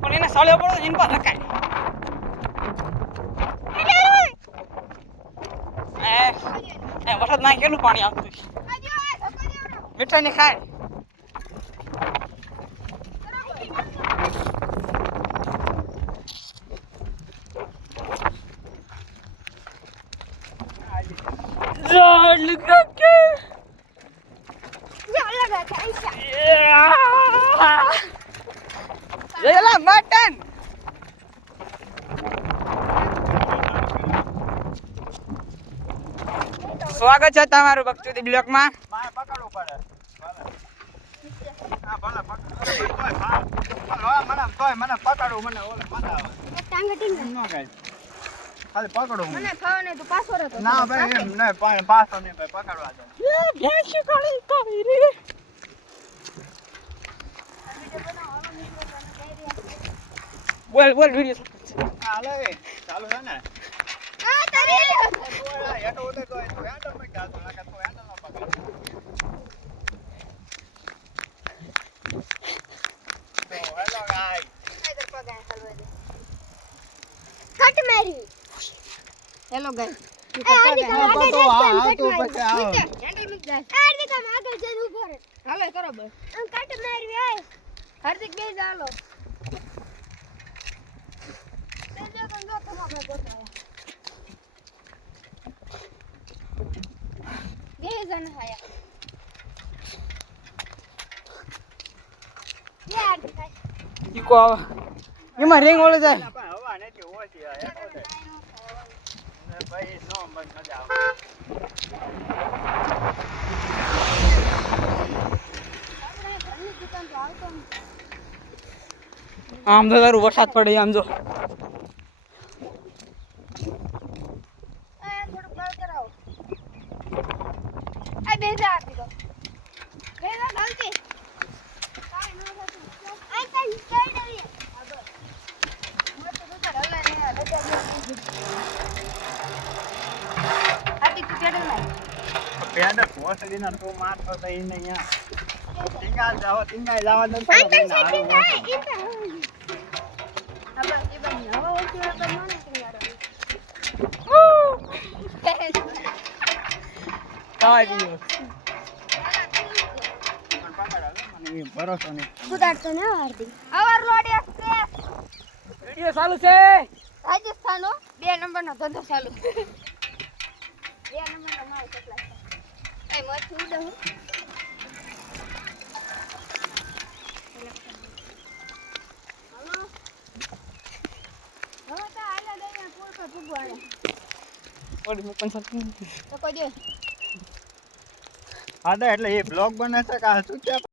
પણ એને સાળ્યો પડો એની પાસે રખાય વરસાદ ના કેટલું પાણી આવતું મીઠાઈ ને ખાય મટન સ્વાગત છે તમારું ભક્તિ બ્લોક માં પકડવું પડે મને પકડવું મને ઓલે ખાલી પકડું મને ખાવ ને તો પાછો રહેતો ના ભાઈ એમ નહીં પાછો નહીં ભાઈ પકડવા દો ભેંસ કાળી કાવી રે બોલ વિડિયો હાલે ચાલુ છે ને આ તારી હેઠો ઉતરે તો હેઠો મે ગાતો લાગે તો હેઠો નો પકડ તો હેલો ગાઈસ ઇધર પગાય હલવા દે કટ મારી હેલો ગાઈસ હાલો કરો બસ કટ મારી આય હાર્દિક બે ચાલો ઈકો આવે એમાં રેંગ ઓળે જાય હવા નથી ઓછી આ હેઠો દે ને ભાઈ નો મજા આવે આમ તો તારું વરસાદ પડે આમ જો પેડા કોસડી ના તો મારતો તો ઈને અહીંયા ટીંગા જવા દે ભરોસો નહીં કુદાડતો ને હાર્દિક અવાર લોડી વિડિયો ચાલુ છે રાજસ્થાનો 2 નંબરનો ધંધો ચાલુ 2 નંબરનો માલ કેટલા એ મત ઉડો ઓડી મુકન સરકી તો કોઈ દે હા એટલે એ બ્લોગ બને છે કે શું